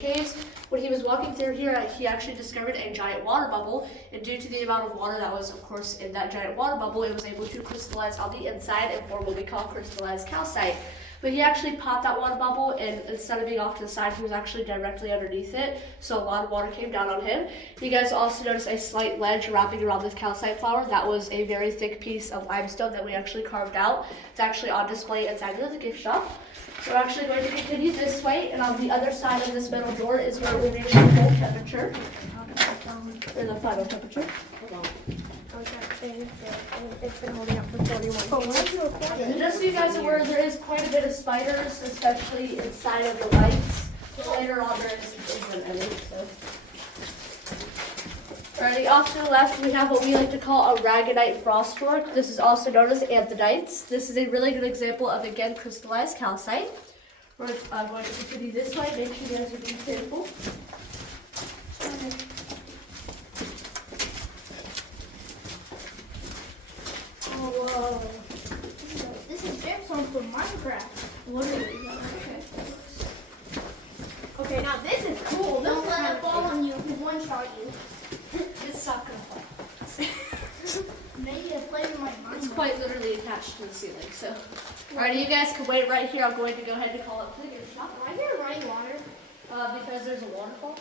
caves. When he was walking through here, he actually discovered a giant water bubble, and due to the amount of water that was, of course, in that giant water bubble, it was able to crystallize on the inside and form what we call crystallized calcite. But he actually popped that water bubble, and instead of being off to the side, he was actually directly underneath it, so a lot of water came down on him. You guys also notice a slight ledge wrapping around this calcite flower. That was a very thick piece of limestone that we actually carved out. It's actually on display inside of the gift shop. So we're actually going to continue this way, and on the other side of this metal door is where we reach the full temperature, or the final temperature. It's been holding up for 41. And just so you guys are aware, there is quite a bit of spiders, especially inside of the lights. Later on there isn't any, so. Alrighty, off to the left we have what we like to call a ragonite frost stork. This is also known as anthodites. This is a really good example of, again, crystallized calcite. We're going to continue this way. Make sure you guys are being careful. Oh, whoa. This is Jameson from Minecraft. Literally. Okay, now this is cool. Don't let it fall on you. One shot you. It's not going to fall. Maybe a flavor like mine. It's quite literally attached to the ceiling, so. Alrighty, you guys can wait right here. I'm going to go ahead and call up to the gift shop. Why is there running water? Because there's a waterfall.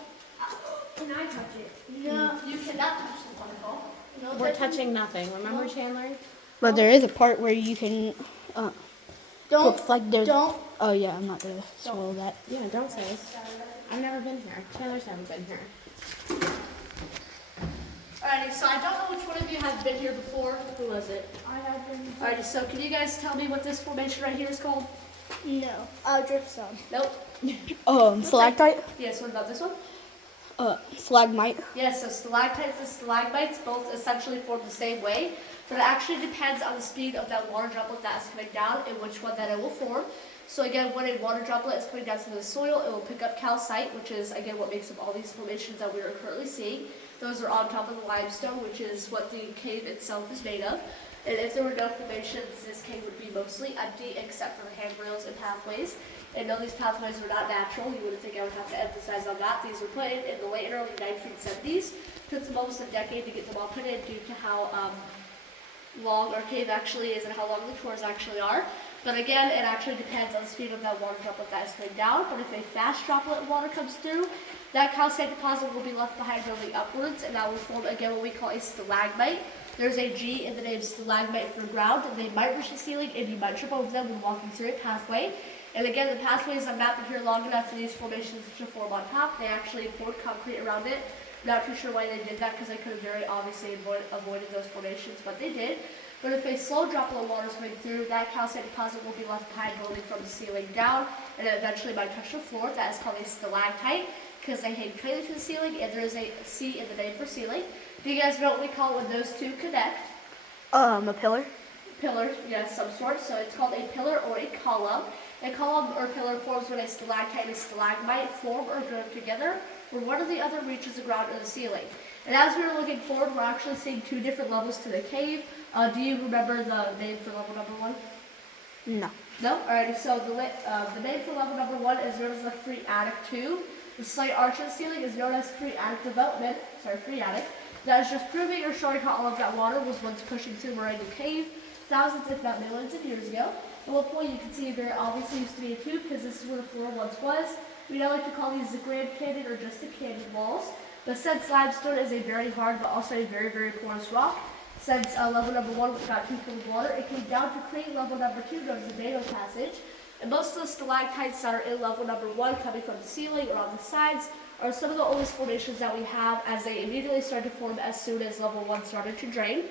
Can I touch it? No. You cannot touch the waterfall. No. We're touching nothing. Remember, Chandler? But there is a part where you can. Don't. Looks like there's. Don't. Oh yeah, I'm not gonna swallow that. Yeah, don't say it. I've never been here. Chandler's never been here. Alrighty, so I don't know which one of you has been here before. Who was it? I have been. Alrighty, so can you guys tell me what this formation right here is called? No. Dripstone. Nope. Stalactite. Yes, what about this one? Stalagmite. Yes, so stalactites and stalagmites both essentially form the same way, but it actually depends on the speed of that water droplet that is coming down and which one that it will form. So again, when a water droplet is coming down to the soil, it will pick up calcite, which is again what makes up all these formations that we are currently seeing. Those are on top of the limestone, which is what the cave itself is made of. And if there were no formations, this cave would be mostly empty except for the handrails and pathways. And no, these pathways are not natural. You wouldn't think I would have to emphasize on that. These were put in the late and early 1970s. Took them almost a decade to get them all put in due to how long our cave actually is and how long the tours actually are. But again, it actually depends on the speed of that water droplet that is coming down. But if a fast droplet of water comes through, that calcite deposit will be left behind going upwards, and that will form again what we call a stalagmite. There's a G in the name stalagmite for ground, and they might reach the ceiling, and you might trip over them when walking through a pathway. And again, the pathways are not been here long enough for these formations to form on top. They actually poured concrete around it. Not too sure why they did that, because they could have very obviously avoided those formations, but they did. But if a slow droplet of water is coming through, that calcite deposit will be left behind building from the ceiling down, and it eventually might touch the floor. That is called a stalactite, because they hang tightly to the ceiling, and there is a C in the name for ceiling. Do you guys know what we call when those two connect? A pillar. Pillars, yes, some sort. So it's called a pillar or a column. A column or pillar forms when a stalactite and a stalagmite form or grow together, where one or the other reaches the ground or the ceiling. And as we were looking forward, we're actually seeing two different levels to the cave. Do you remember the name for level number one? No. No? Alrighty, so the name for level number one is known as the free attic 2. The slight arch in the ceiling is known as free attic. That is just proving or showing how all of that water was once pushing through Marango Cave thousands, if not millions of years ago. At one point you can see there obviously used to be a tube, because this is where the floor once was. We now like to call these the Grand Canyon or just the canyon walls. But since limestone is a very hard but also a very, very porous rock, since level number one was not too full of water, it came down to create level number two, known as the Marango Passage. And most of the stalactites that are in level number one, coming from the ceiling or on the sides, are some of the oldest formations that we have, as they immediately started to form as soon as level one started to drain.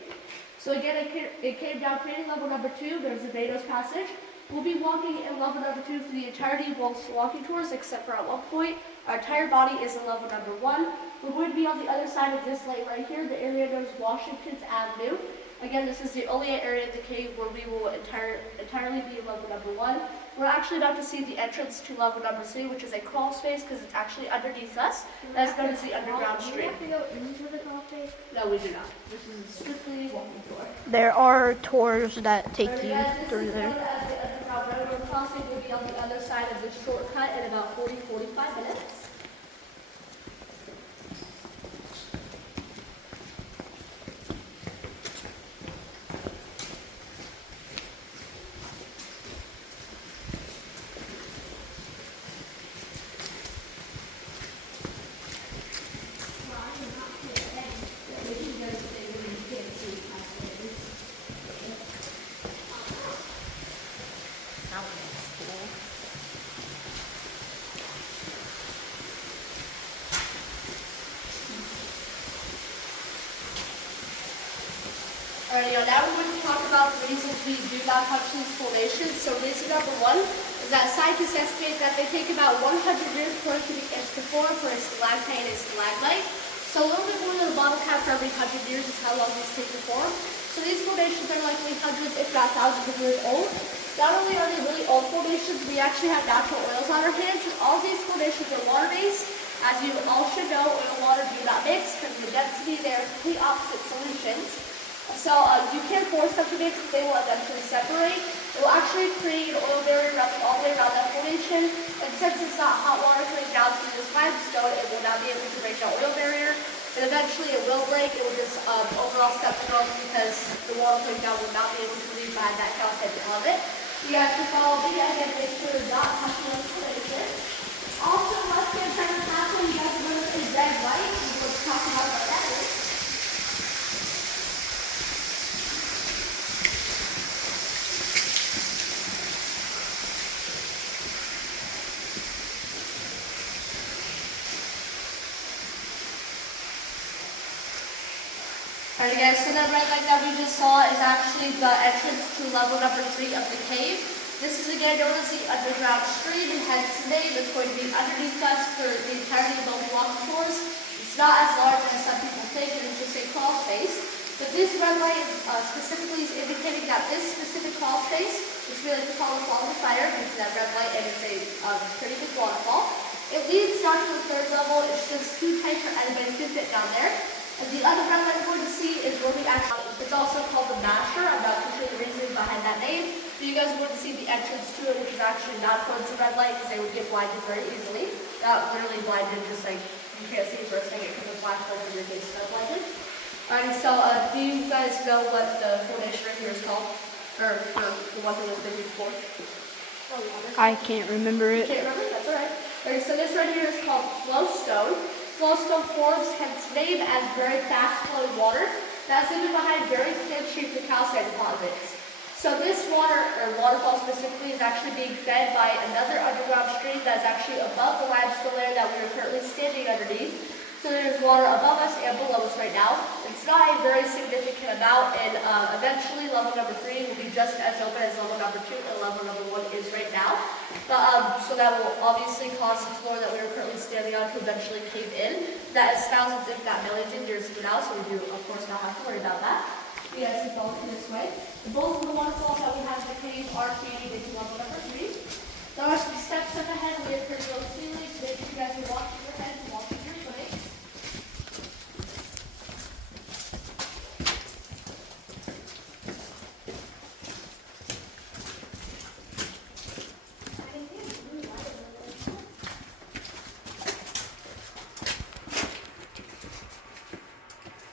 So again, it came down creating level number two. There's the Marango Passage. We'll be walking in level number two for the entirety of both walking tours, except for at one point. Our entire body is in level number one. We're going to be on the other side of this light right here, the area known as Washington's Avenue. Again, this is the only area of the cave where we will entirely be in level number one. We're actually about to see the entrance to level number 3, which is a crawl space, because it's actually underneath us. That's known as the underground stream. Do we have to go into the crawl space? No, we do not. This is strictly walking tour. There are tours that take you This through is there. known as the underground railroad crossing. We'll be on the other side of this shortcut in about 40-45 minutes. Alrighty, now we're going to talk about the reasons we do not touch these formations. So reason number one is that scientists estimate that they take about 100 years per cubic inch to form for a stalactite and a stalagmite. So a little bit more than a bottle cap for every 100 years is how long these take to form. So these formations are likely hundreds, if not thousands of years old. Not only are they really old formations, we actually have natural oils on our hands. And all these formations are water-based. As you all should know, oil and water do not mix because the density they are complete opposite solutions. So you can force them to mix, but they will eventually separate. It will actually create an oil barrier wrapping all the way around that formation. And since it's not hot water coming down through this limestone, it will not be able to break that oil barrier. And eventually it will break. It will just overall step the growth because the water coming down will not be able to leave behind that calcite deposit. You guys can follow me again, make sure you're not touching those formation. Also, left-hand side of the pathway, you guys are going to see red light. We're going to talk about what that is. Alright guys, so that red light that we just saw is actually the entrance to level number 3 of the cave. This is again known as the underground stream, and hence the name. It's going to be underneath us for the entirety of those walking tours. It's not as large as some people think, it is just a crawl space. But this red light specifically is indicating that this specific crawl space, which we like to call a falls of fire due to that red light, and it's a pretty big waterfall. It leads down to the 3rd level. It's just too tight for anybody to fit down there. And the other red light we're going to see is where we actually, it's also called the Masher. I'm not too sure the reasoning behind that name. But you guys are going to see the entrance to it, which is actually not towards the red light because they would get blinded very easily. Not literally blinded, just like you can't see for a second because the flashlight in your face is blinded. Alright, so do you guys know what the formation right here is called? Or the one that was big before? I can't remember You it. can't remember? That's alright. Alright, so this right here is called flowstone. Flowstone forms, hence name, as very fast-flowing water that's hidden behind very thin sheets of calcite deposits. So this water, or waterfall specifically, is actually being fed by another underground stream that's actually above the limestone layer that we are currently standing underneath. So there's water above us and below us right now. It's not a very significant amount, and eventually level number 3 will be just as open as level number 2 and level number 1 is right now. But, so that will obviously cause the floor that we are currently standing on to eventually cave in. That is thousands, if not millions, of years from now, so we do, of course, not have to worry about that. You guys can follow me this way. Both of the waterfalls that we have in the cave are feeding into level number 3. There are some steps up ahead. We have pretty low ceilings. Make sure you guys are watching your heads and watching your footing.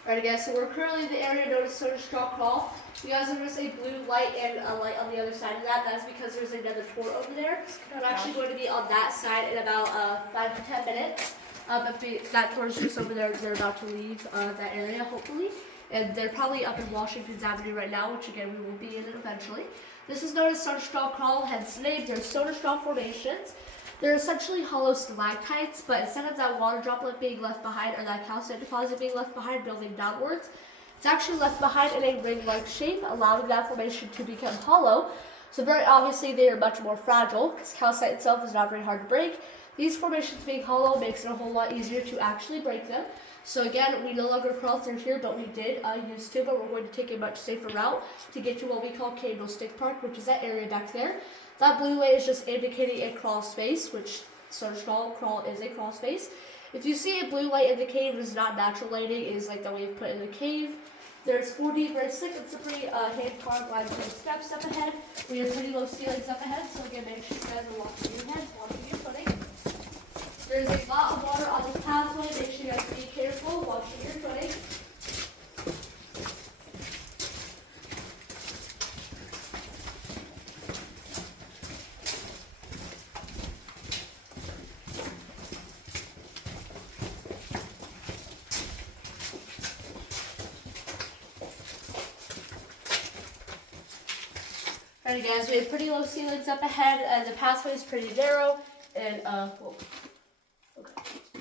Alright guys, so we're currently in the area known as Soda Straw Crawl. You guys are going to see blue light and a light on the other side of that. That's because there's another tour over there. I'm actually going to be on that side in about 5 to 10 minutes. If that tour is just over there, they're about to leave that area, hopefully. And they're probably up in Washington's Avenue right now, which again, we will be in it eventually. This is known as Soda Straw Crawl, hence the name. There's soda straw formations. They're essentially hollow stalactites, but instead of that water droplet being left behind, or that calcite deposit being left behind building downwards, it's actually left behind in a ring-like shape, allowing that formation to become hollow. So very obviously they are much more fragile, because calcite itself is not very hard to break. These formations being hollow makes it a whole lot easier to actually break them. So again, we no longer crawl through here, but we did used to, but we're going to take a much safer route to get to what we call Candlestick Park, which is that area back there. That blue light is just indicating a crawl space, which Soda Straw Crawl is a crawl space. If you see a blue light in the cave, it's not natural lighting, it is like that we've put in the cave. There's 4D, very slick and slippery hand-carved limestone steps up ahead. We have pretty low ceilings up ahead, so again, make sure you guys are watching your heads, watching your footing. There's a lot of water on this pathway, make sure you guys be careful, watching your footing. Alright guys, we have pretty low ceilings up ahead, and the pathway is pretty narrow, and whoa. Okay.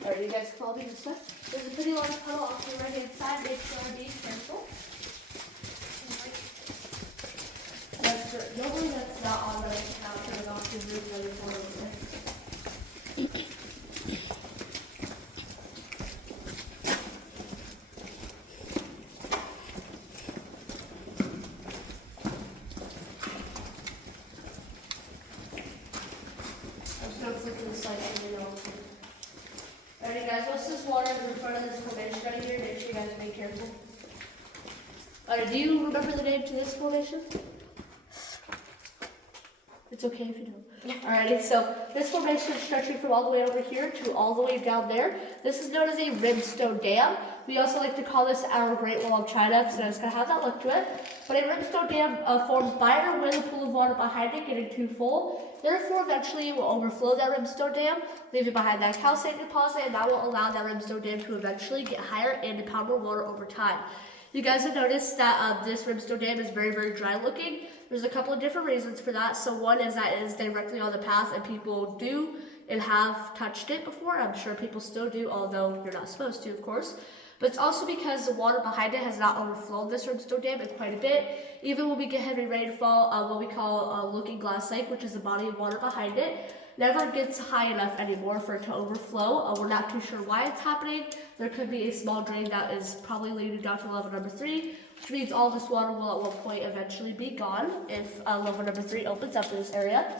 Alright, you guys follow me this way. There's a pretty large puddle off the right hand side, make sure I'm being careful. Normally that's not on ready to now turn it off to move ready for over there. I'm just gonna flip to the side and you know. Alrighty guys, once this water is in front of this formation right here, make sure you guys be careful. Alright, do you remember the name to this formation? It's okay if you don't. Alrighty, so this formation is stretching from all the way over here to all the way down there. This is known as a rimstone dam. We also like to call this our Great Wall of China because it's going to have that look to it. But a rimstone dam forms by or with a pool of water behind it getting too full. Therefore, eventually it will overflow that rimstone dam, leaving behind that calcite deposit, and that will allow that rimstone dam to eventually get higher and to pound more water over time. You guys have noticed that this rimstone dam is very, very dry looking. There's a couple of different reasons for that. So one is that it is directly on the path and people do and have touched it before. I'm sure people still do, although you're not supposed to, of course. But it's also because the water behind it has not overflowed this rimstone dam in quite a bit. Even when we get heavy rainfall, what we call Looking Glass Lake, which is the body of water behind it, never gets high enough anymore for it to overflow. We're not too sure why it's happening. There could be a small drain that is probably leading down to level number 3, which means all this water will at one point eventually be gone if level number 3 opens up in this area.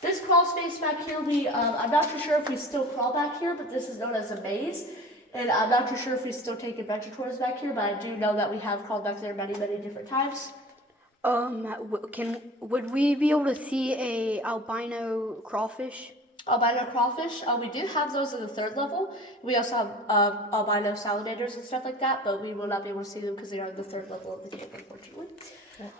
This crawl space back here, I'm not too sure if we still crawl back here, but this is known as a maze. And I'm not too sure if we still take adventure tours back here, but I do know that we have crawled back there many, many different times. Would we be able to see a albino crawfish? Albino crawfish, we do have those in the 3rd level. We also have albino salamanders and stuff like that, but we will not be able to see them because they are in the 3rd level of the game, unfortunately.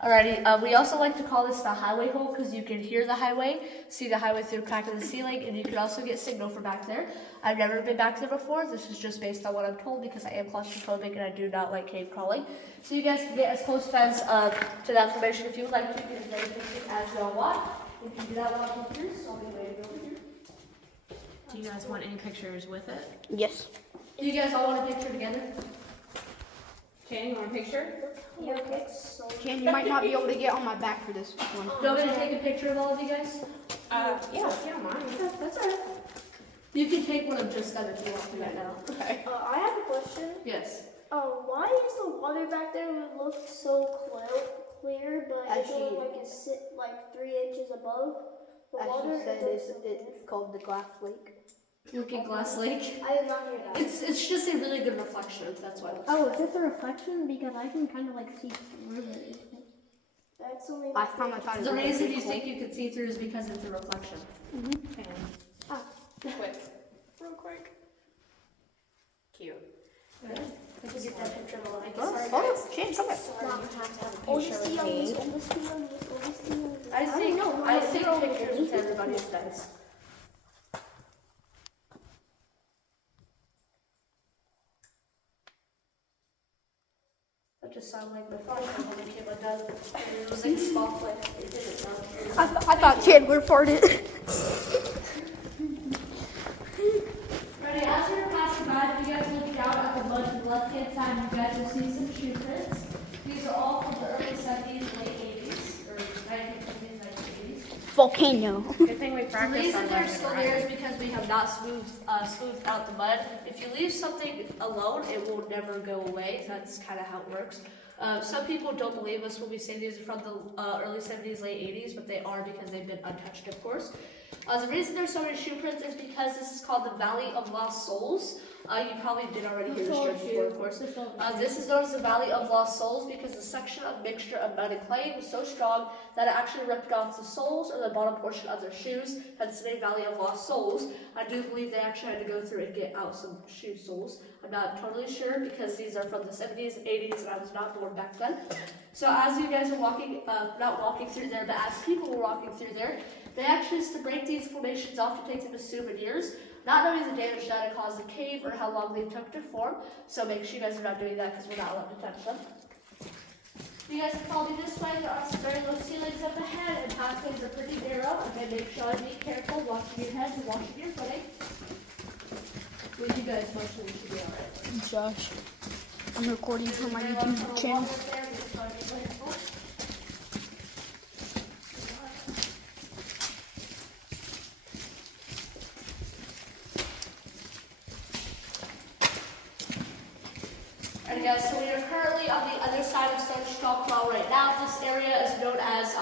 Alrighty, we also like to call this the highway hole because you can hear the highway, see the highway through the crack in the ceiling, and you can also get signal from back there. I've never been back there before. This is just based on what I'm told because I am claustrophobic and I do not like cave crawling. So you guys can get as close as to that information if you would like to. Get as many pictures as you all want. If you do not want pictures, so I'll be waiting over here. Do you guys want any pictures with it? Yes. Do you guys all want a picture together? Chan, you want a picture? Yeah, okay. So Chan, you might not be able to get on my back for this one. Do you want me to take a picture of all of you guys? Yeah, if you don't mind. That's alright. You can take one of just them if you want to right now. Okay. I have a question. Yes. Why is the water back there look so clear, but it's only like it's like 3 inches above the As water? you said, it's called the Glass Lake. Looking Glass Lake. I did not hear that. It's just a really good reflection. That's why. Oh, it's just a reflection because I can kind of like see through it. That's only Last time I thought it The was reason really you cool. think you could see through is because it's a reflection. Quick. Real quick. Cute. We can get that picture of the lake. Chan, come back. I think pictures with everybody is nice. That just sounded like my father when he came undone. It was like a small clip. It didn't sound. I thought Chandler farted. Ready, as you're passing by, if you guys look down at the mud to the left-hand side, you guys will see some shoe prints. These are all from the early 70s, late 80s, or 1970s, 1980s. Volcano. Good thing we The practiced reason on they're left still and there is right. because we have not smoothed out the mud. If you leave something alone, it will never go away. That's kind of how it works. Some people don't believe us when we say these are from the early 70s, late 80s, but they are because they've been untouched, of course. The reason there's so many shoe prints is because this is called the Valley of Lost Souls. You probably did already hear this joke before, of course. This is known as the Valley of Lost Souls because the section of mixture of mud and clay was so strong that it actually ripped off the soles or the bottom portion of their shoes, hence the name Valley of Lost Souls. I do believe they actually had to go through and get out some shoe soles. I'm not totally sure because these are from the 70s, 80s, and I was not born back then. So as you guys are walking, not walking through there, but as people were walking through there, they actually used to break these formations off to take them as souvenirs, not knowing the damage that it caused the cave or how long they took to form. So make sure you guys are not doing that because we're not allowed to touch them. You guys can follow me this way. There are some very low ceilings up ahead, and pathways are pretty narrow. Again, make sure and be careful, watching your heads and watching your footing. With you guys, mostly should be alright. Josh, I'm recording for my YouTube channel. guys, so we are currently on the other side of San Straw Canal right now. This area is known as,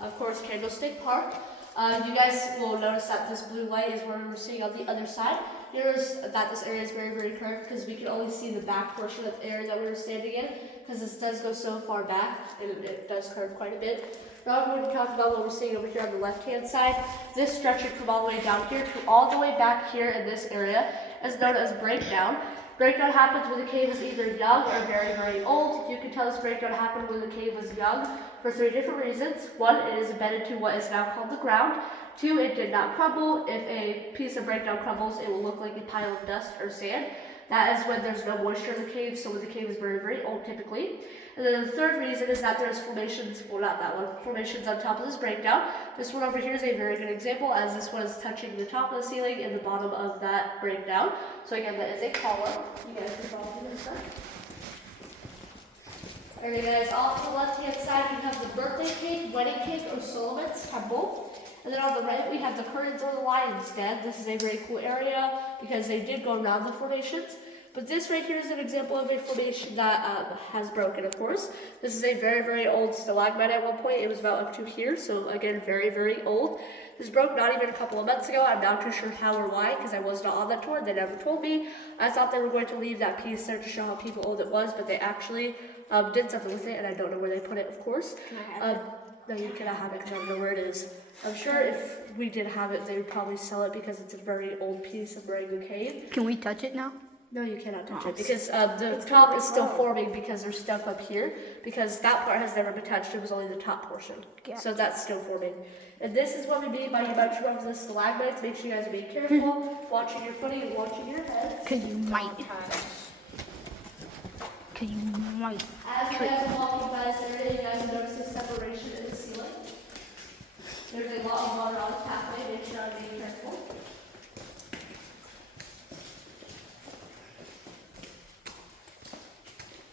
of course, Candlestick Park. You guys will notice that this blue light is where we're seeing on the other side. Notice that this area is very, very curved because we can only see the back portion of the area that we were standing in because this does go so far back and it does curve quite a bit. Now I'm going to talk about what we're seeing over here on the left-hand side. This stretching from all the way down here to all the way back here in this area is known as breakdown. Breakdown happens when the cave is either young or very, very old. You can tell this breakdown happened when the cave was young for 3 different reasons. 1, it is embedded to what is now called the ground. 2, it did not crumble. If a piece of breakdown crumbles, it will look like a pile of dust or sand. That is when there's no moisture in the cave, so when the cave is very, very old typically. And then the third reason is that there's formations, well not that one, formations on top of this breakdown. This one over here is a very good example as this one is touching the top of the ceiling and the bottom of that breakdown. So again, that is a column. You guys can follow me this side. Alright guys, off to the left hand side we have the birthday cake, wedding cake, or Solomon's temple. And then on the right we have the curtains or the lion's den. This is a very cool area because they did go around the formations. But this right here is an example of a formation that has broken, of course. This is a very, very old stalagmite at one point. It was about up to here, so again, very, very old. This broke not even a couple of months ago. I'm not too sure how or why, because I was not on that tour. They never told me. I thought they were going to leave that piece there to show how people old it was, but they actually did something with it, and I don't know where they put it, of course. Can I have it? No, you cannot have it because I don't know where it is. I'm sure if we did have it, they would probably sell it because it's a very old piece of Marango Cave. Can we touch it now? No, you cannot touch it because the top is still forming because there's stuff up here because that part has never been touched. It was only the top portion. Yeah. So that's still forming. And this is what we mean by you might run the stalagmites. Make sure you guys are being careful, watching your footing and watching your heads. Cause you might. Cause you might. As you guys are walking by this area, you guys notice the separation in the ceiling. There's a lot of water on the pathway. Make sure you're being careful.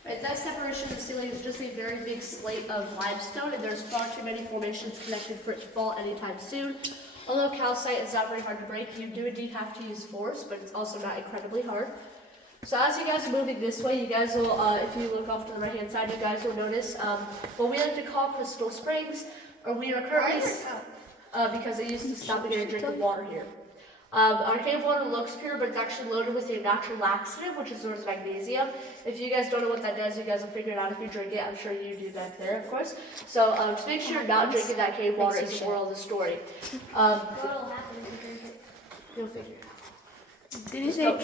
Right, that separation of the ceiling is just a very big slate of limestone, and there's far too many formations connected for it to fall anytime soon. Although calcite is not very hard to break, you do indeed have to use force, but it's also not incredibly hard. So as you guys are moving this way, you guys will, if you look off to the right-hand side, you guys will notice what we like to call crystal springs, or we are currently, because they used to stop me and drink the water here. Our cave water looks pure, but it's actually loaded with a natural laxative, which is known as magnesium. If you guys don't know what that does, you guys will figure it out if you drink it. I'm sure you do back there, of course. So just make sure you're not drinking that cave water is the moral of the story. What'll happen if you drink it? You'll figure it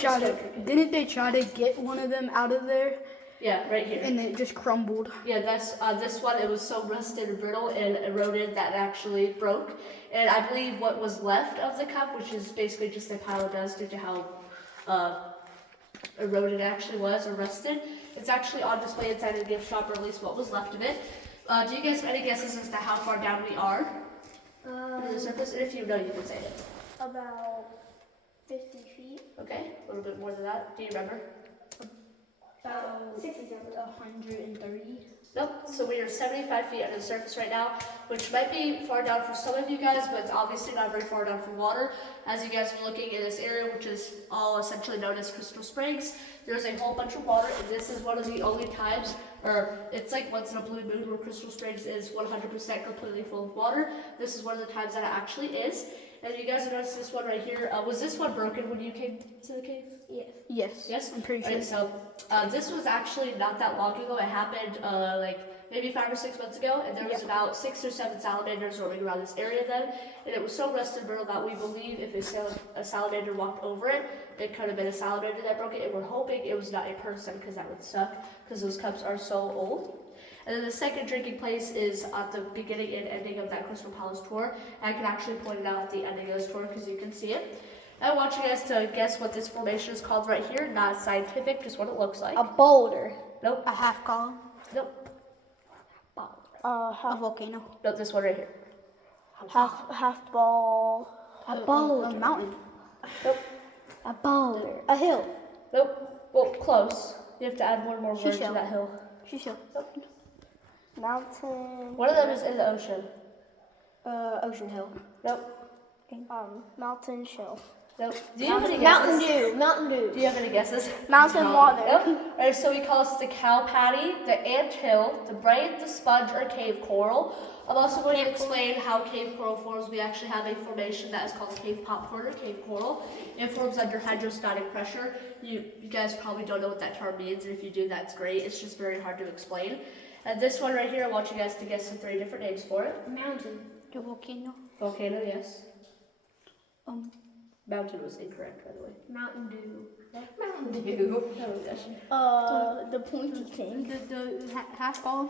out. Didn't they try to get one of them out of there Yeah, right here. and it just crumbled? Yeah, that's this one. It was so rusted and brittle and eroded that it actually broke. And I believe what was left of the cup, which is basically just a pile of dust due to how eroded it actually was or rusted, it's actually on display inside the gift shop, or at least what was left of it. Do you guys have any guesses as to how far down we are to the surface? And if you know, you can say it. About 50 feet. Okay, a little bit more than that. Do you remember? About 130. Nope. So we are 75 feet under the surface right now, which might be far down for some of you guys, but it's obviously not very far down for water. As you guys are looking in this area, which is all essentially known as Crystal Springs, there's a whole bunch of water, and this is one of the only times, or it's like once in a blue moon where Crystal Springs is 100% completely full of water. This is one of the times that it actually is. And you guys have noticed this one right here. Was this one broken when you came to the cave? Yes. Yes. Yes? I'm pretty sure. Right, so this was actually not that long ago. It happened like maybe 5 or 6 months ago, and there was about 6 or 7 salamanders roaming around this area then, and it was so rusted and brittle that we believe if a salamander walked over it, it could have been a salamander that broke it, and we're hoping it was not a person because that would suck because those cups are so old. And then the second drinking place is at the beginning and ending of that Crystal Palace tour. And I can actually point it out at the ending of this tour because you can see it. I want you guys to guess what this formation is called right here. Not scientific, just what it looks like. A boulder. Nope. A half column. Nope. A volcano. Nope, this one right here. Half ball. A boulder. A mountain. Nope. A boulder. A hill. Nope. Well, close. You have to add one more word to Seashell. that hill. Seashell. Mountain. One of them is in the ocean. Ocean hill. Nope. Mountain shell. Nope. Do you have any Mountain guesses? Dew. Mountain Do Dew. you have any guesses? Mountain water. Nope. Alright, so we call this the cow patty, the ant hill, the bright, the sponge, or cave coral. I'm also going to explain how cave coral forms. We actually have a formation that is called cave popcorn or cave coral. It forms under hydrostatic pressure. You guys probably don't know what that term means, and if you do, that's great. It's just very hard to explain. And this one right here, I want you guys to guess the 3 different names for it. Mountain. The volcano. Volcano, yes. Mountain was incorrect, by the way. Mountain Dew. Mountain Dew. Oh, gosh. The pointy thing. The half ball.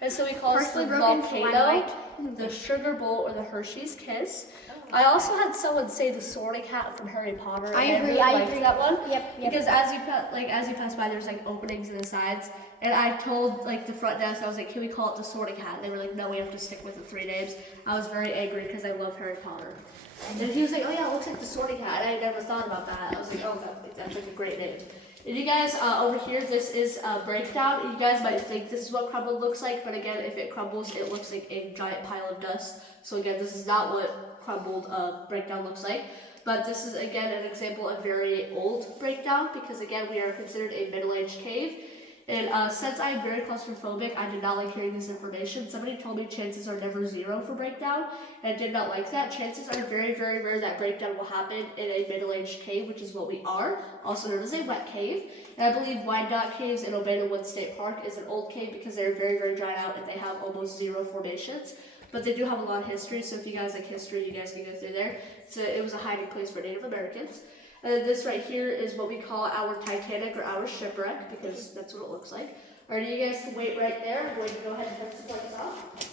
And so we call this the Partially broken volcano, the sugar bowl, or the Hershey's Kiss. I also had someone say the sorting hat from Harry Potter. I and agree, really I liked agree. that one. Yep. Because as you pass by, there's like openings in the sides, and I told like the front desk, I was like, "Can we call it the sorting hat?" And they were like, "No, we have to stick with the 3 names." I was very angry because I love Harry Potter. And he was like, "Oh yeah, it looks like the sorting hat." And I never thought about that. I was like, "Oh, that's like a great name." And you guys, over here, this is a breakdown. You guys might think this is what crumbled looks like, but again, if it crumbles, it looks like a giant pile of dust. So again, this is not what crumbled breakdown looks like. But this is, again, an example of very old breakdown, because again, we are considered a middle-aged cave. And since I am very claustrophobic, I did not like hearing this information. Somebody told me chances are never 0 for breakdown, and I did not like that. Chances are very, very rare that breakdown will happen in a middle-aged cave, which is what we are, also known as a wet cave. And I believe Wyandotte Caves in Obana Woods State Park is an old cave because they're very, very dried out and they have almost 0 formations. But they do have a lot of history, so if you guys like history, you guys can go through there. So it was a hiding place for Native Americans. And then this right here is what we call our Titanic or our shipwreck, because that's what it looks like. Alright, you guys can wait right there. I'm going to go ahead and turn some lights off.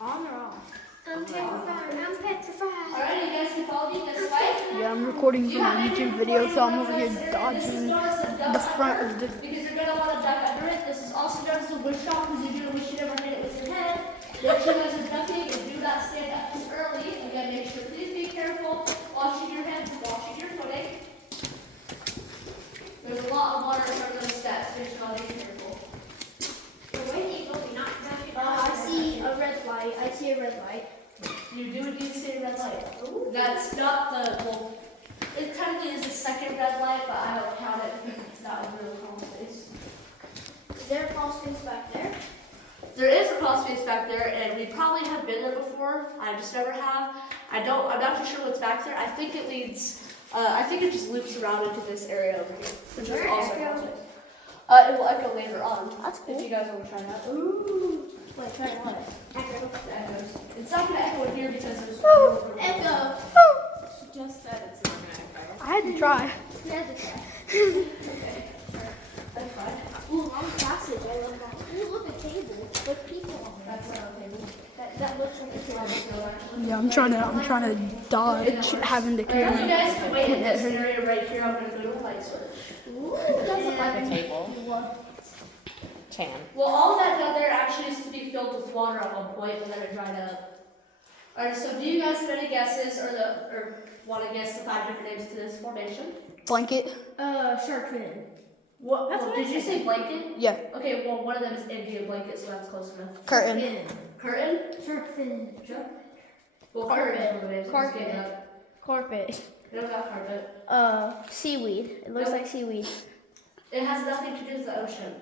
On or off? I'm petrified. I'm petrified. Alright, you guys can follow me this way. Yeah, I'm recording from a YouTube video, so I'm over here dodging the front of the. Because you're going to want to duck under it. This is also known as a wish shot, because you're going to wish you never hit it with your head. Make sure you guys are ducking and do not stand up too early. Again, make sure, please be careful. Washing your hands, washing your footing. There's a lot of water from those steps. Make sure you be careful. I see a red light. I see a red light. You do indeed see a red light. That's not the, well, it technically is the second red light, but I don't count it because it's not a real crawl space. Is there a crawl space back there? There is a crawl space back there, and we probably have been there before. I just never have. I'm not too sure what's back there. I think it leads, I think it just loops around into this area over here, which is also a crawl space. It will echo later on. That's cool. If you guys want to try that. Ooh. Wait, try what? Echo. The echoes. It's not going to echo in here because there's Echo. She just said it's not gonna echo. I had to try. Yeah, that's right. Okay. That's fine. Ooh, long passage. I love that. Ooh, look, a table with people on it. That's not okay. That looks like a table. Yeah, I'm trying to dodge having to You carry. guys can wait in this area right here. I'm going to go to the light switch. Ooh, Does look like a table. What? Chan. Well, all that down there actually used to be filled with water at one point, but then it dried up. Alright, so do you guys have any guesses or want to guess the 5 different names to this formation? Blanket. Shark fin. What? That's what I did you say blanket? Yeah. Okay, well, one of them is Indian blanket, so that's close enough. Curtain. Curtain? Shark fin. Well, carpet is one of the names. I'm just kidding. Carpet. No, not carpet. Seaweed. It looks like seaweed. It has nothing to do with the ocean.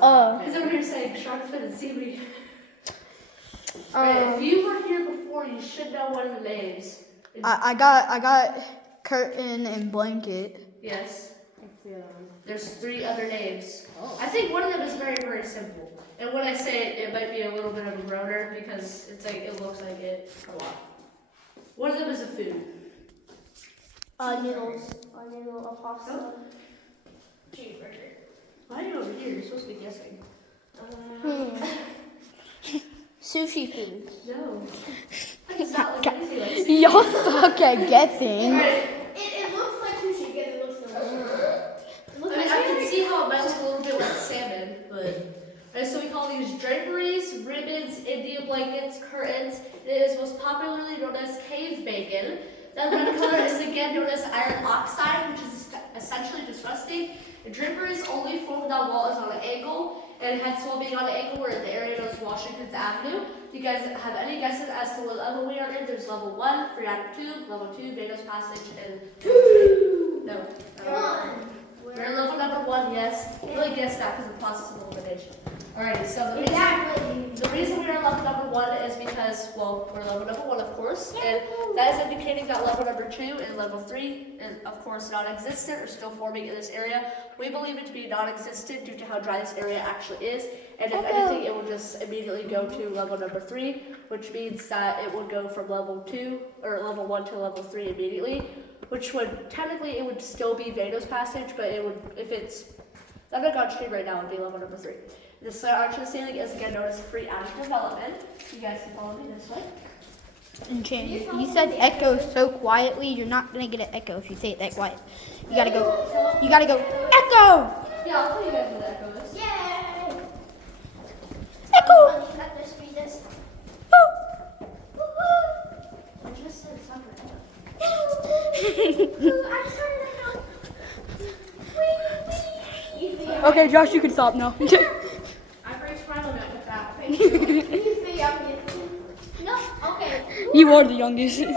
Uh, Because over here saying shark fin and seaweed. Um, If you were here before, you should know one of the names. I got curtain and blanket. Yes. What's the other one? There's 3 other names. Oh. I think one of them is very, very simple. And when I say it, it might be a little bit of a groaner because it's like it looks like it a lot. One of them is a food. noodles. A noodle, a pasta. Cheeseburger. Why are you over here? You're supposed to be guessing. Sushi food. No. It's not like anything like sushi. Y'all suck at guessing. Alright. It looks like sushi because it looks delicious. It looks I mean, like I can see how it might look a little bit like salmon, but. Alright, so we call these draperies, ribbons, India blankets, curtains. It is most popularly known as cave bacon. That red color is again known as iron oxide, which is essentially disgusting. The draperies only form when that wall is on an angle, and hence while being on an angle, we're in the area known as Washington's Avenue. Do you guys have any guesses as to what level we are in? There's level 1, free item 2, level 2, Vados Passage, and 2. No. We're in level number 1, yes. You really guessed that because of the process of elimination. Alrighty, so the reason we're in level number 1 is because, well, we're level number 1, of course, and that is indicating that level number 2 and level 3 is, of course, non-existent or still forming in this area. We believe it to be non-existent due to how dry this area actually is, and if anything, it will just immediately go to level number 3, which means that it would go from level 2, or level 1 to level 3 immediately, which would, technically, it would still be Vados Passage, but it would, if it's underground stream right now, it would be level number 3. This arch of the ceiling is again known as free attic development. You guys can follow me this way. And Chan, you said echo so quietly, you're not gonna get an echo if you say it that quiet. You gotta go, echo! Yeah, I'll tell you guys what the echo is. Yay! Echo! Let this be this. I just said it's not gonna I'm turning out. Okay, Josh, you can stop now. I've reached my limit with that. Thank you. No, okay. You are the youngest. You are a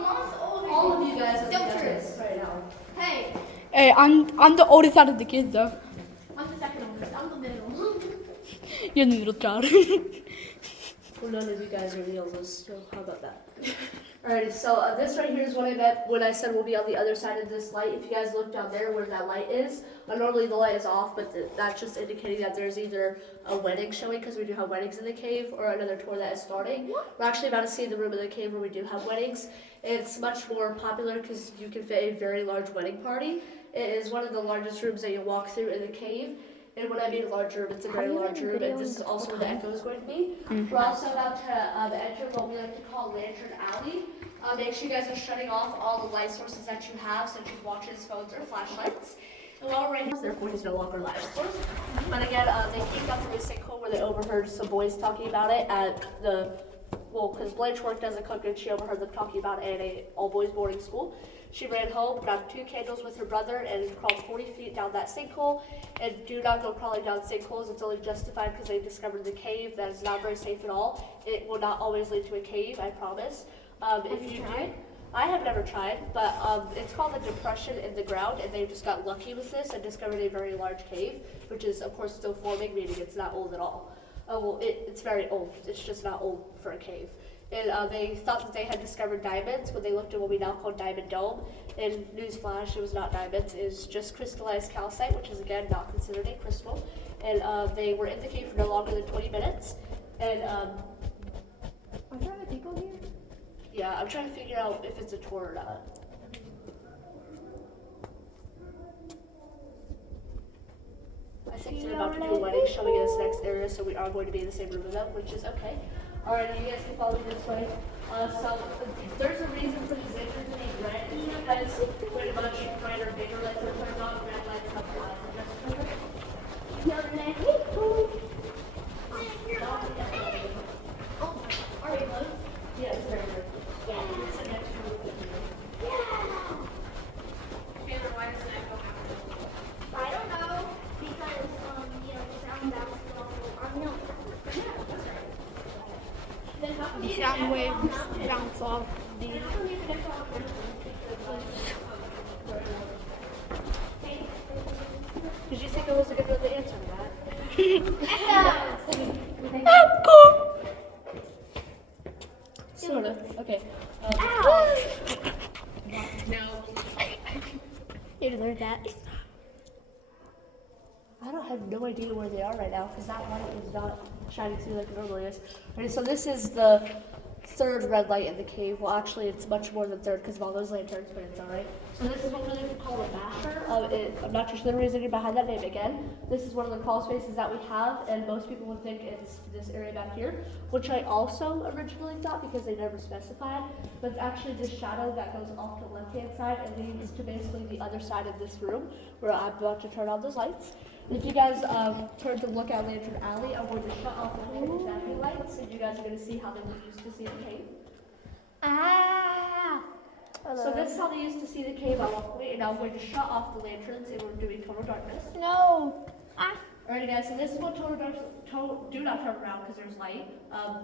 month older. All of you guys are Don't the turn. youngest right now. Hey, Hey, I'm the oldest out of the kids though. I'm the second oldest. I'm the middle. You're the middle child. Well, none of you guys are the oldest, so how about that? Alrighty, so this right here is what I meant when I said we'll be on the other side of this light. If you guys look down there where that light is, normally the light is off, but that's just indicating that there's either a wedding showing, because we do have weddings in the cave, or another tour that is starting. We're actually about to see the room in the cave where we do have weddings. It's much more popular because you can fit a very large wedding party. It is one of the largest rooms that you'll walk through in the cave. And when I mean large room, it's a very large room, and this is also where the echo is going to be. We're also about to enter what we like to call Lantern Alley. Make sure you guys are shutting off all the light sources that you have, such as watches, phones, or flashlights. And while we're right here, their phone is no longer live, of course. But again, they came up through a sinkhole where they overheard some boys talking about it at the, well, because Blanche worked as a cook and she overheard them talking about it at a all-boys boarding school. She ran home, grabbed 2 candles with her brother, and crawled 40 feet down that sinkhole. And do not go crawling down sinkholes. It's only justified because they discovered the cave. That is not very safe at all. It will not always lead to a cave, I promise. If you tried? I have never tried, but it's called a depression in the ground, and they just got lucky with this and discovered a very large cave, which is, of course, still forming, meaning it's not old at all. Well, it's very old. It's just not old for a cave. And they thought that they had discovered diamonds when they looked at what we now call Diamond Dome. And newsflash, it was not diamonds. It was just crystallized calcite, which is, again, not considered a crystal. And they were in the cave for no longer than 20 minutes. And Are there other people here? yeah, I'm trying to figure out if it's a tour or not. I think they're about to do a wedding showing in this next area, so we are going to be in the same room with them, which is okay. Alright, you guys can follow me this way. So there's a reason for these entries to be red, because pretty much brighter, bigger lights are turned on, red lights have are you close? yeah, it's very good. Yeah, it's an extra room. Taylor, why does an echo happen? I don't know because sound bounces off the no. The sound waves bounce off the. Did you think I was going to know the answer to that? Sort of. Okay. No. You deserve that. I have no idea where they are right now because that light is not shining through like it normally is. Okay, so this is the third red light in the cave. Well, actually, it's much more than third because of all those lanterns, but it's alright. So this is what we like to call a basher. I'm not too sure the reasoning behind that name again. This is one of the crawl spaces that we have, and most people would think it's this area back here, which I also originally thought because they never specified, but it's actually this shadow that goes off to the left-hand side and leads to basically the other side of this room where I'm about to turn on those lights. If you guys turn to look at Lantern Alley, I'm going to shut off the hidden lights, and you guys are going to see how they used to see the cave. So this is how they used to see the cave. I'm going to shut off the lanterns, and we're doing total darkness. No. Alright guys, so this is what total darkness, do not turn around because there's light,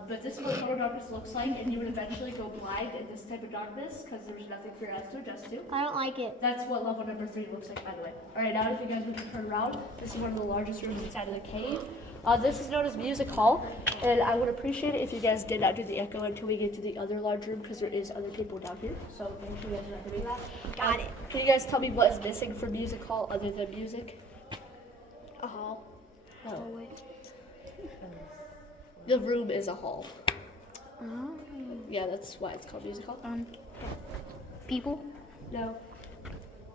but this is what total darkness looks like, and you would eventually go blind in this type of darkness because there's nothing for your eyes to adjust to. I don't like it. That's what level number 3 looks like, by the way. Alright, now if you guys would turn around, this is one of the largest rooms inside of the cave. This is known as Music Hall, and I would appreciate it if you guys did not do the echo until we get to the other large room because there is other people down here, so make sure you guys are not doing that. Got it. Can you guys tell me what is missing for Music Hall other than music? A hall. No. Oh, wait. The room is a hall. Oh. Yeah, that's why it's called Music Hall. People? No.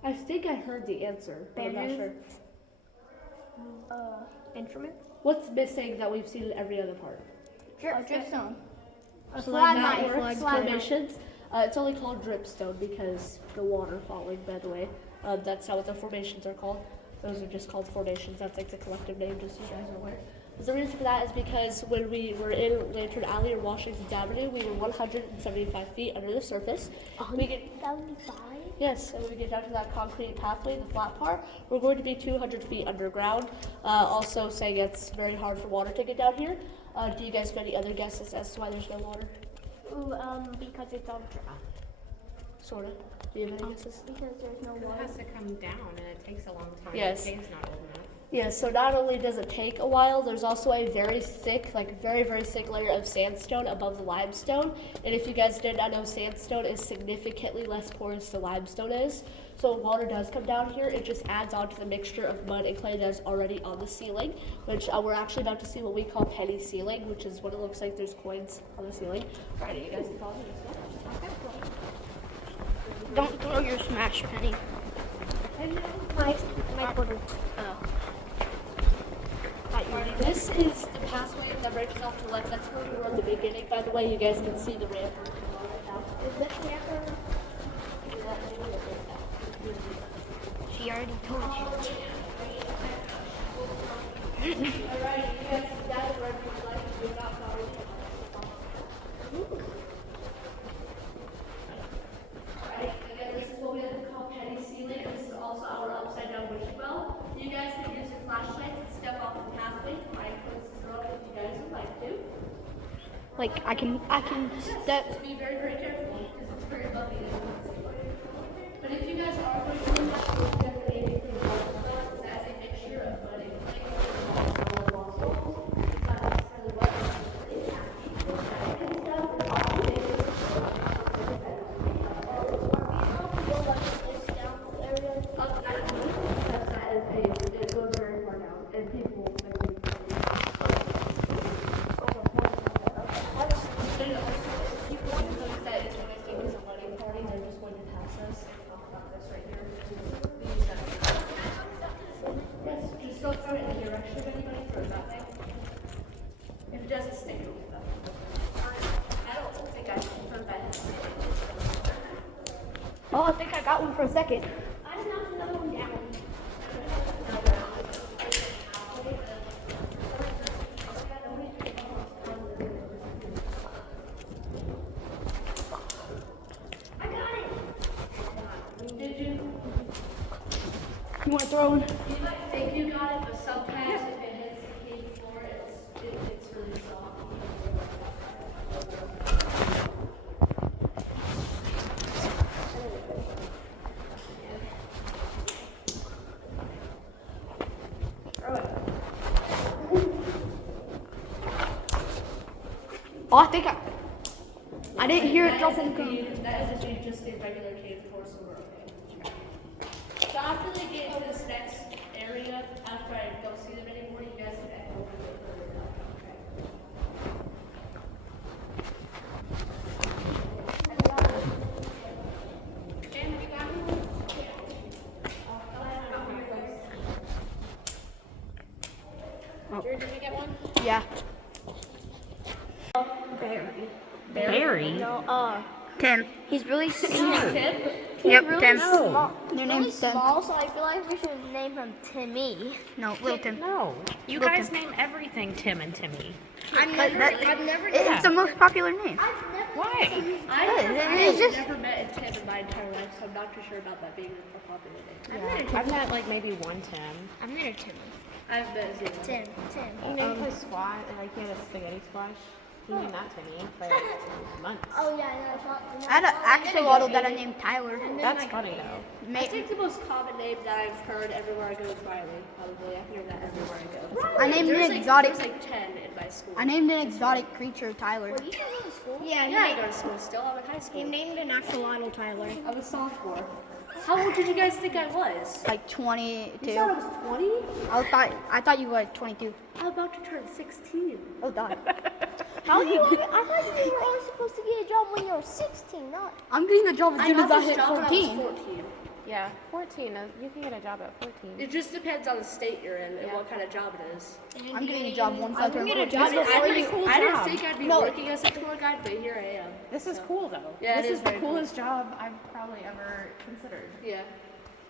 I think I heard the answer, but I'm not Banners? sure. Instrument? What's missing that we've seen in every other part? Dripstone. So Flag that mine. works, Flag mine. formations. It's only called dripstone because the water falling, by the way. That's not what the formations are called. Those are just called formations. That's like the collective name, just so you guys are aware. But the reason for that is because when we were in Lantern Alley or Washington Avenue, we were 175 feet under the surface. We get 75? Yes, and when we get down to that concrete pathway, the flat part, we're going to be 200 feet underground. Also saying it's very hard for water to get down here. Do you guys have any other guesses as to why there's no water? Ooh, because it's all dry. Sort of. Do you have any guesses? Because there's no It water. has to come down and it takes a long time. Yes. The cave's not old enough. Yeah, so not only does it take a while, there's also a very thick, like very, very thick layer of sandstone above the limestone. And if you guys did not know, sandstone is significantly less porous than limestone is. So when water does come down here, it just adds on to the mixture of mud and clay that is already on the ceiling, which we're actually about to see what we call penny ceiling, which is what it looks like. There's coins on the ceiling. All right, you guys can follow this one. Don't throw your smash penny. My quarter. Alrighty, this is the pathway that branches off to the left. That's where we were at the beginning. By the way, you guys can see the ramp right now. Is this the echo? She already told you. Alrighty, you guys can gather wherever you like. Do not follow. Alright, again, this is what we like to call penny ceiling. This is also our upside down wishing well. You guys can use your flashlights and step off the pathway to find places to throw if you guys would like to. Like I can step. Just be very, very careful because it's very bumpy. But if you guys are going to do that, definitely anything is as a mixture of mud and clay. It's not necessarily wet, it's it goes very far down, and people that is what I think is a wedding party. They're just going to pass us and talk about this right here. Yes, just don't throw it in the direction of anybody for nothing. If it doesn't stick, it'll be I don't think I should put that. Oh, I think I got one for a second. I knocked another one down. I got it. Did you? You want to throw one? You might think you got it, but sometimes if it hits the cave floor, it's really soft. Oh, I think I didn't hear it drop in the ground. That is indeed just a regular cave floor, so we're okay. So after they get into this next area, after I don't see them anymore, you guys can echo a little bit further down. Drew, did we get one? Yeah. Barry? No, Tim. He's really small. Tim? Yep, Tim. small. Their Really name's Tim. small, so I feel like we should name him Timmy. No, little Tim. No. You Look guys at- name everything Tim and Timmy. I've never It's the most popular name. Why? It's just Never met a Tim in my entire life, so I'm not too sure about that being a popular name. I've met like maybe one Tim. I've met a Timmy. I've been to 10. You named his squash, like he had a spaghetti squash. He named that to me for like months. Oh yeah, I know. I had an axolotl that I named Tyler. That's funny though. I think the most common name that I've heard everywhere I go is Riley. Probably, I hear that everywhere I go. I named There's an like, exotic. There's like 10 in my school. I named an exotic creature Tyler. You can go to school. Yeah, Yeah, I go to school still. I'm in high he school. named an axolotl Tyler. I'm a sophomore. How old did you guys think I was? Like 22. You thought I was 20? I thought you were like 22. I'm about to turn 16. Oh God. How do you? I thought you were only supposed to get a job when you were 16, not. I'm getting a job as soon as I this hit job when I was 14. 14. Yeah, 14. You can get a job at 14. It just depends on the state you're in and what kind of job it is. I'm getting a job once I turn get a 14. job I didn't job. think I'd be working as a tour guide, but here I am. This is cool though. Yeah, it this is is the very cool. coolest job I've probably ever considered. Yeah.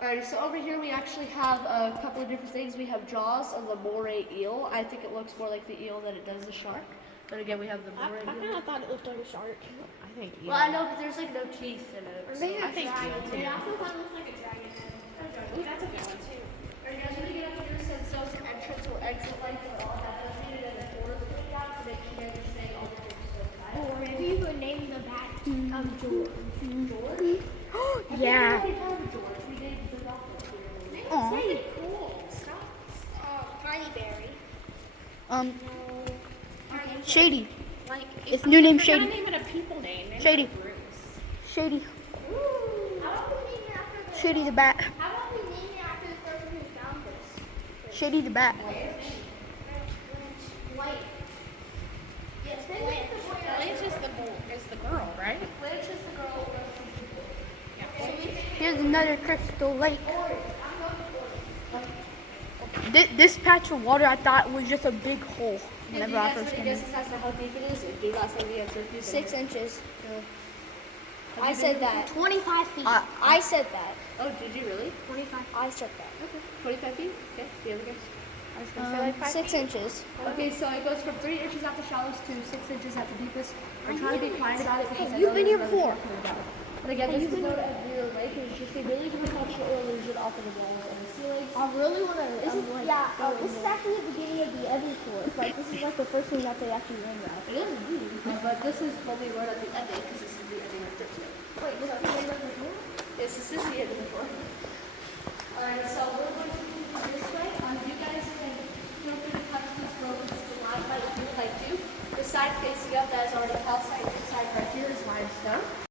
Alrighty, so over here we actually have a couple of different things. We have jaws of the moray eel. I think it looks more like the eel than it does the shark. But again, we have the I moray kind eel. of thought it looked like a shark. I think. Well, I know, but there's like no teeth in it. So. I think eel too. Yeah, I thought it looked like a dragon head. Ooh, that's a good one too. Are you guys gonna get up here since those entrance or exit lights are all designated and the doors going out to make sure you're staying all the way so tight? Or maybe you could name the bat George. George? Yeah. We have George. We named the dolphin here. Aw. Really cool. Stop. Tiny berry. Shady. Like, Its new name If you're Shady. gonna name it a people name, name Shady. it Bruce. Shady. How about we name it after the? Shady the bat. How about we name it after the person who found this? Shady the bat. White. Yes, Blanche. Blanche is the girl, right? Blanche is the girl who goes to the Here's another crystal lake. This patch of water I thought was just a big hole whenever I first came in. guesses as to how deep it is? Do not say the answer. 6 inches. I said that. 25 feet. Uh, I said that. Oh, did you really? 25. I said that. 25 feet? Okay. Do you have a guess? I was gonna say like 5 6 inches. Okay, so it goes from 3 inches at the shallowest to 6 inches at the deepest. I'm trying to be quiet about it because I you've know been there's here another before. thing coming about. But again, this is known as Mirror Lake, and it's just a really difficult illusion off of the walls and the ceilings. I really want to. This is actually the beginning of the Evans tour. Like this is like the first thing that they actually learned about. It is indeed. But this is what we learn at the ending because this is the ending of the tour. Wait, this is the end of the tour? Yes, this is the end of the tour. Alright, so we're going to continue this way. You guys can feel free to touch this rope. It's the limelight if you would like to. The side facing up that is already calcite. The side right here is limestone.